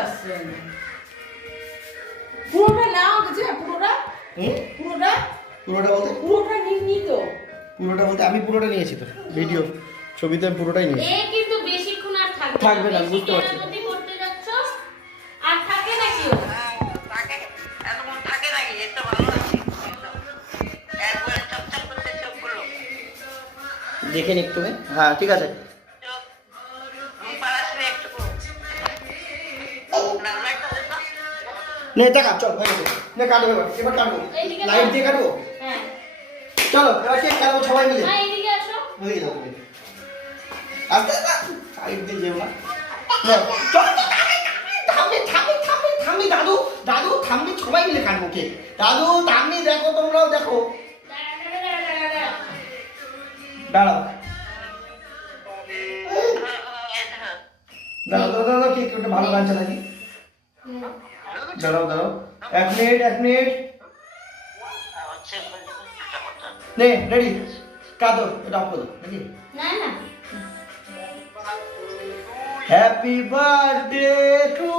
আসছে পুরোটা নাও গেছে পুরোটা পুরোটা পুরোটা নিয়ে তো পুরোটা বলতে আমি পুরোটা নিয়েছি তো ভিডিও ছবিতে আমি পুরোটাই নিয়েছি কিন্তু বেশিক্ষণ আর থাকবে না বুঝতে পারছি করতে যাচ্ছ আর থাকে নাকি ও থাকে এতক্ষণ থাকে নাকি এটা ভালো আছে একবারে চপচপ করতে চোখগুলো দেখে নিক তুমি হ্যাঁ ঠিক আছে নে টাকা চল হয়ে গেছে নে কাটবো এবার কাটবো লাইট দিয়ে কাটবো হ্যাঁ চলো এবার কেক কাটবো সবাই মিলে হ্যাঁ এদিকে আসো হয়ে যাও তুমি আস্তে আস্তে সাইড দিয়ে যেও না চল থামি দাদু থামি সবাই মিলে কাটবো কেক দাদু থামি দেখো তোমরাও দেখো দাঁড়াও দাঁড়াও কেক ওটা ভালো গান চালাকি দাঁড়াও 1 মিনিট নে রেডি কাটো এটা অফ করো নাকি না না happy birthday to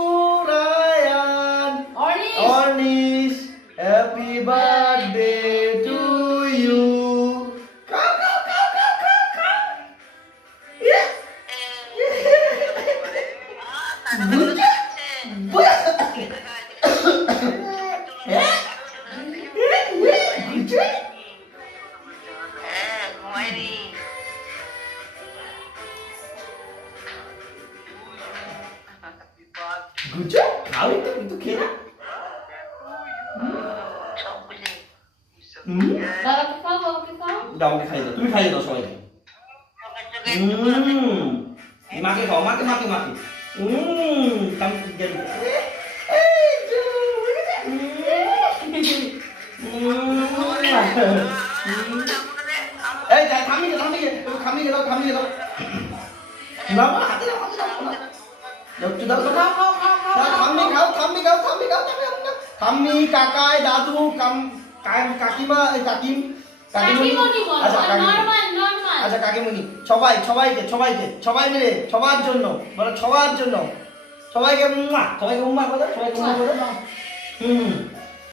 Ryan Arnish happy birthday to you গুজে খাওই তো কিন্তু খেয়ে না বাবাকে খাও বাবাকে খাও দাও খাই দাও তুমি খাইয়ে দাও সবাইকে মাকে খাও মাকে কাম গেল এই যাই থামি দাও বাবা হাতে দাও একটু দাও থামি খাও থামি কাকাই দাদু কাকিমা কাকিমুনি আচ্ছা আচ্ছা কাকিমুনি সবাই মিলে সবার জন্য বলো সবার জন্য সবাইকে উম্মা করো